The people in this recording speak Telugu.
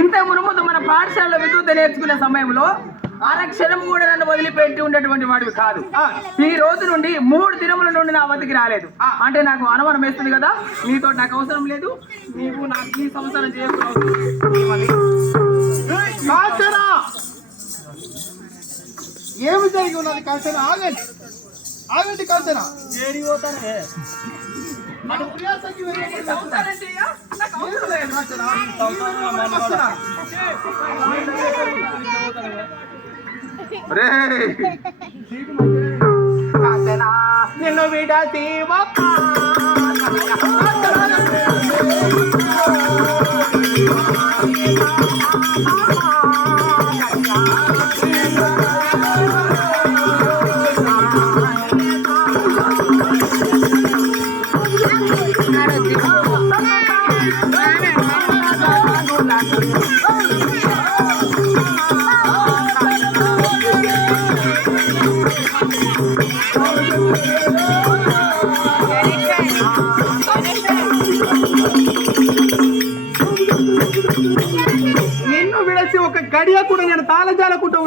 ఇంత మునుముందు మన పాఠశాలలో విద్యుత్ నేర్చుకునే సమయంలో అరక్షరం కూడా నన్ను వదిలిపెట్టి ఉండేటువంటి వాడివి కాదు. ఈ రోజు నుండి 3 దినముల నుండి నా వద్దకి రాలేదు అంటే నాకు అనుమానం వేస్తుంది కదా. నీతో నాకు అవసరం లేదు, నీవు నాకు ఈ సంవత్సరం చేయకూడదు. ఏమి జరిగి ఉన్నది కాంచన? ఆగండి ఆగండి కాంచన. నిన్ను విడతి నిన్ను విడచి ఒక గడియ కూడా నేను తాళజాలకుంటూ